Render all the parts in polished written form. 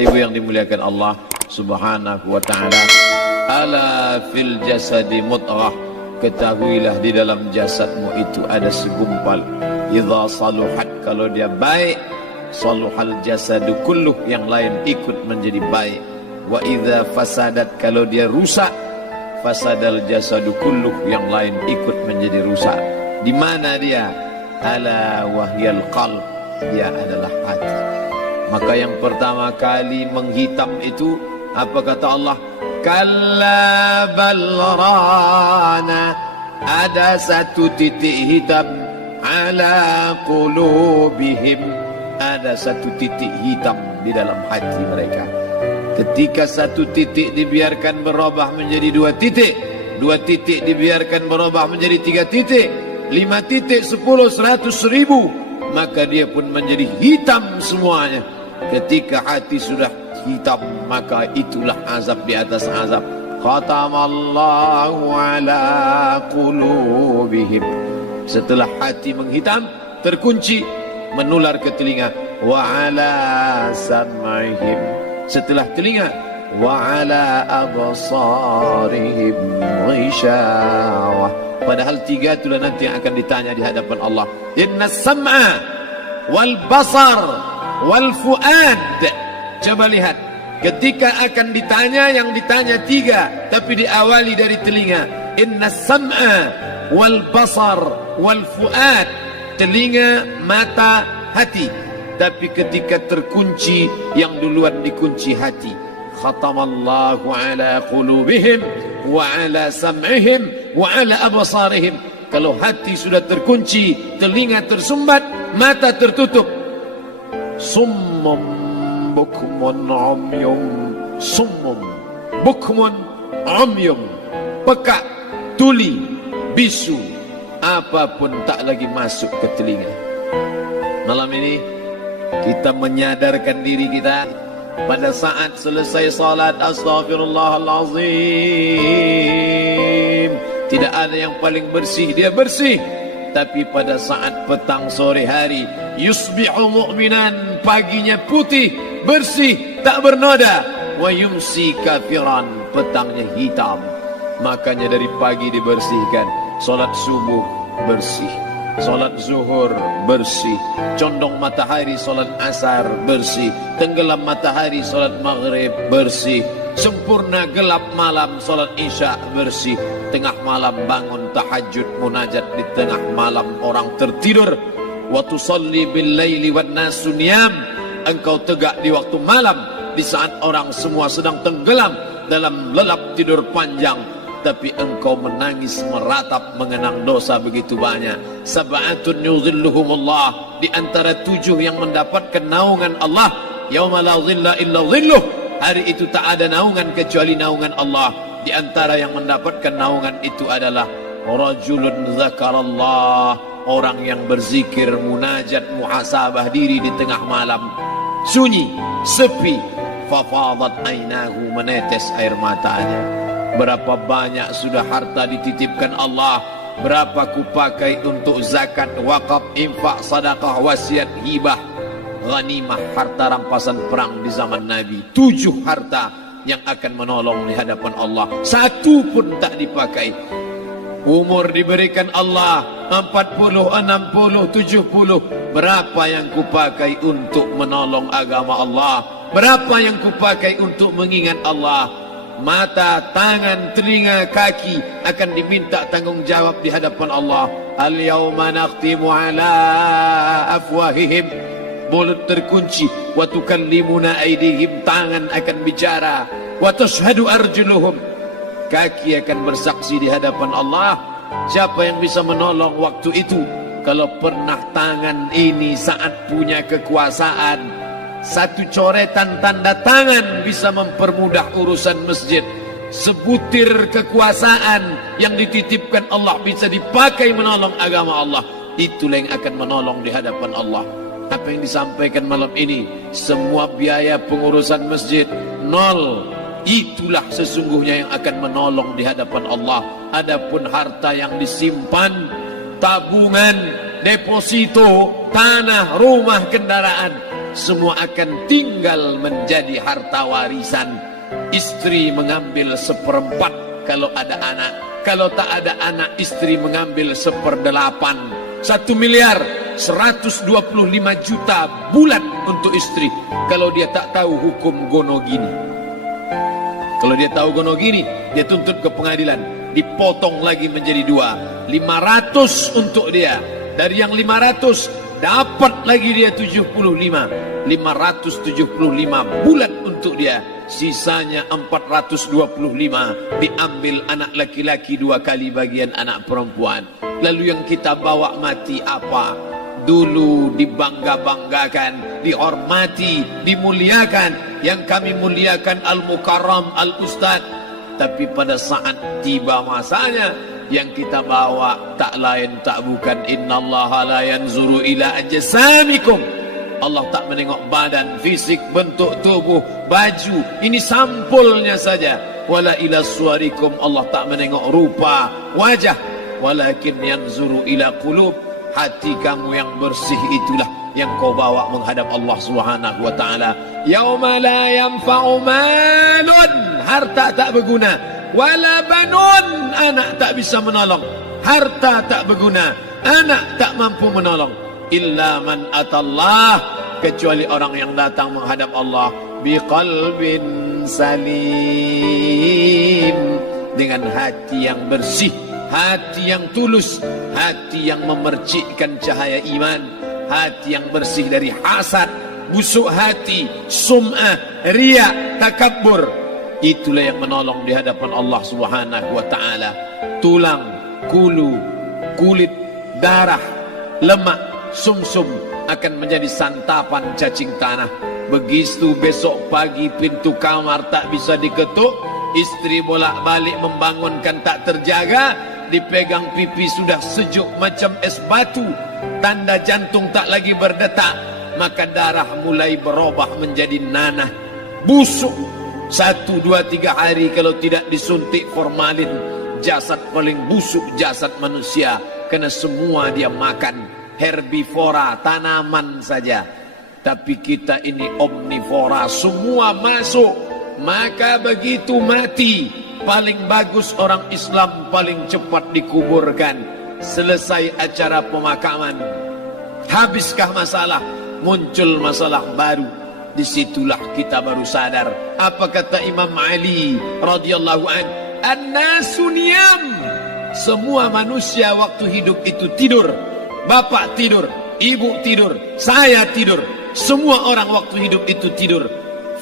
Ibu yang dimuliakan Allah Subhanahu wa ta'ala, ala fil jasadi mudghah, ketahuilah di dalam jasadmu itu ada segumpal. Idza saluhat, kalau dia baik, saluhal jasadu kulluh, yang lain ikut menjadi baik. Wa idza fasadat, kalau dia rusak, fasadal jasadu kulluh, yang lain ikut menjadi rusak. Di mana dia? Ala wahyal qalb, dia adalah hati. Maka yang pertama kali menghitam itu apa kata Allah? Kalla balrana, ada satu titik hitam. Ala qulubihim, ada satu titik hitam di dalam hati mereka. Ketika satu titik dibiarkan berubah menjadi dua titik, dua titik dibiarkan berubah menjadi tiga titik, 5 titik, 10, 100, 1000, maka dia pun menjadi hitam semuanya. Ketika hati sudah hitam, maka itulah azab di atas azab. Khatamallahu ala qulubihim. Setelah hati menghitam, terkunci, menular ke telinga. Wa ala sam'ihim. Setelah telinga, wa ala absarihim ghishawah. Padahal 3 itulah nanti yang akan ditanya di hadapan Allah. Inna sam'a wal basar wal fuad. Coba lihat, ketika akan ditanya, yang ditanya 3, tapi diawali dari telinga. Inna sam'a wal basar wal fuad, telinga, mata, hati. Tapi ketika terkunci, yang duluan dikunci hati. Khatamallahu ala qulubihim wa ala sam'ihim wa ala absarihim. Kalau hati sudah terkunci, telinga tersumbat, mata tertutup. Summum bukmun umyum. Summum bukmun umyum, peka, tuli, bisu, apapun tak lagi masuk ke telinga. Malam ini kita menyadarkan diri kita. Pada saat selesai salat, astaghfirullahalazim, tidak ada yang paling bersih, dia bersih. Tapi pada saat petang sore hari, yusbihu mu'minan, paginya putih, bersih, tak bernoda. Wa yumsi kafiran, petangnya hitam. Makanya dari pagi dibersihkan. Salat subuh bersih, salat zuhur bersih, condong matahari salat asar bersih, tenggelam matahari salat maghrib bersih, sempurna gelap malam salat isya bersih, tengah malam bangun tahajud munajat, di tengah malam orang tertidur. Wa tusalli bil laili wan nasu niyam, engkau tegak di waktu malam, di saat orang semua sedang tenggelam dalam lelap tidur panjang, tapi engkau menangis meratap mengenang dosa begitu banyak. Sab'atun yuzilluhumullah, di antara 7 yang mendapatkan naungan Allah. Yauma la zilla illa zilluh, hari itu tak ada naungan kecuali naungan Allah. Di antara yang mendapatkan naungan itu adalah rajulun zakarallah, orang yang berzikir, munajat, muhasabah diri di tengah malam, sunyi, sepi. Fafadat ainahu, menetes air matanya. Berapa banyak sudah harta dititipkan Allah, berapa kupakai untuk zakat, wakaf, infak, sedekah, wasiat, hibah, ghanimah, harta rampasan perang di zaman Nabi. 7 harta yang akan menolong di hadapan Allah, 1 pun tak dipakai. Umur diberikan Allah 40, 60, 70. Berapa yang kupakai untuk menolong agama Allah? Berapa yang kupakai untuk mengingat Allah? Mata, tangan, telinga, kaki akan diminta tanggung jawab di hadapan Allah. Al-yawma nakhtimu ala afwahihim, mulut terkunci. Wa tukallimuna aydihim, tangan akan bicara. Wa tashhadu arjuluhum, kaki akan bersaksi di hadapan Allah. Siapa yang bisa menolong waktu itu? Kalau pernah tangan ini saat punya kekuasaan, 1 coretan tanda tangan bisa mempermudah urusan masjid. Sebutir kekuasaan yang dititipkan Allah bisa dipakai menolong agama Allah. Itulah yang akan menolong di hadapan Allah. Apa yang disampaikan malam ini, semua biaya pengurusan masjid 0. Itulah sesungguhnya yang akan menolong di hadapan Allah. Adapun harta yang disimpan, tabungan, deposito, tanah, rumah, kendaraan, semua akan tinggal menjadi harta warisan. Istri mengambil 1/4 kalau ada anak, kalau tak ada anak istri mengambil 1/8. 1 miliar 125 juta bulan untuk istri. Kalau dia tak tahu hukum gonogini, kalau dia tahu gonogini, dia tuntut ke pengadilan, dipotong lagi menjadi 2, 500 untuk dia. Dari yang 500 dapat lagi dia 75, 575 bulan untuk dia. Sisanya 425 diambil anak laki-laki 2 kali bagian anak perempuan. Lalu yang kita bawa mati apa? Dulu dibangga-banggakan, dihormati, dimuliakan. Yang kami muliakan Al-Mukarram, Al-Ustadz. Tapi pada saat tiba masanya, yang kita bawa tak lain tak bukan innallaha la yanzuru ila ajsamikum. Allah tak menengok badan, fisik, bentuk tubuh, baju. Ini sampulnya saja. Wala ila suwarikum. Allah tak menengok rupa, wajah. Walakin yanzuru ila qulub. Hati kamu yang bersih itulah yang kau bawa menghadap Allah Subhanahu wa taala. Yauma la yanfa'u malun, harta tak berguna, wala banun, anak tak bisa menolong. Harta tak berguna, anak tak mampu menolong. Illa man atallah, kecuali orang yang datang menghadap Allah biqalbin salim, dengan hati yang bersih, hati yang tulus, hati yang memercikkan cahaya iman, hati yang bersih dari hasad, busuk hati, sum'ah, riya, takabbur. Itulah yang menolong di hadapan Allah Subhanahu wa taala. Tulang, kulu, kulit, darah, lemak, sumsum akan menjadi santapan cacing tanah. Begitu besok pagi pintu kamar tak bisa diketuk, istri bolak-balik membangunkan tak terjaga, dipegang pipi sudah sejuk macam es batu, tanda jantung tak lagi berdetak, maka darah mulai berubah menjadi nanah, busuk. 1, 2, 3 hari kalau tidak disuntik formalin, jasad paling busuk jasad manusia, karena semua dia makan herbivora, tanaman saja. Tapi kita ini omnivora, semua masuk. Maka begitu mati, paling bagus orang Islam paling cepat dikuburkan. Selesai acara pemakaman, habiskah masalah, muncul masalah baru. Disitulah kita baru sadar. Apa kata Imam Ali radhiyallahu an? An-nasu niyam. Semua manusia waktu hidup itu tidur. Bapak tidur, ibu tidur, saya tidur. Semua orang waktu hidup itu tidur.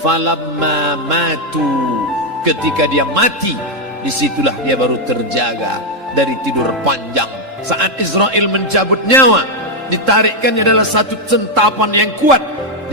Falamma matu, ketika dia mati, disitulah dia baru terjaga dari tidur panjang. Saat Israel mencabut nyawa, ditarikkannya adalah satu centapan yang kuat.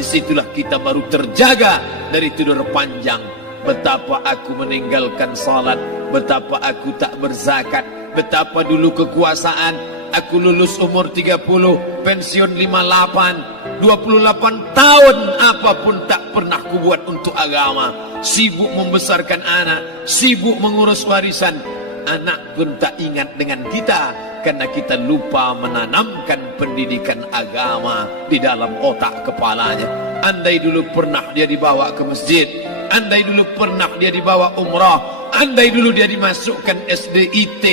Disitulah kita baru terjaga dari tidur panjang. Betapa aku meninggalkan salat, betapa aku tak berzakat, betapa dulu kekuasaan. Aku lulus umur 30, pensiun 58, 28 tahun apapun tak pernah kubuat untuk agama. Sibuk membesarkan anak, sibuk mengurus warisan. Anak pun tak ingat dengan kita, karena kita lupa menanamkan pendidikan agama di dalam otak kepalanya. Andai dulu pernah dia dibawa ke masjid, andai dulu pernah dia dibawa umrah, andai dulu dia dimasukkan SD IT,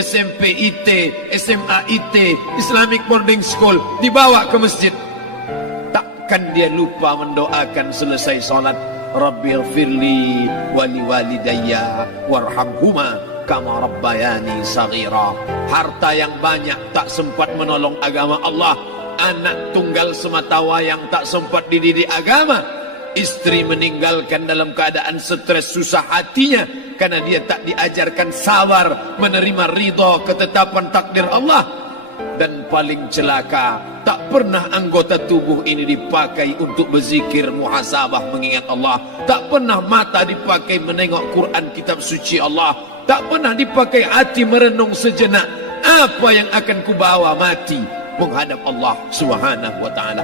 SMP IT, SMA IT, Islamic Boarding School, dibawa ke masjid, takkan dia lupa mendoakan selesai salat, Rabbighfirli wali walidayya warhamhuma kama rabbayani saghira. Harta yang banyak tak sempat menolong agama Allah. Anak tunggal semata wayang tak sempat dididik agama. Istri meninggalkan dalam keadaan stres susah hatinya karena dia tak diajarkan sabar menerima ridha ketetapan takdir Allah. Dan paling celaka, tak pernah anggota tubuh ini dipakai untuk berzikir, muhasabah, mengingat Allah. Tak pernah mata dipakai menengok Quran, kitab suci Allah. Tak pernah dipakai hati merenung sejenak. Apa yang akan kubawa mati menghadap Allah Subhanahu wa ta'ala.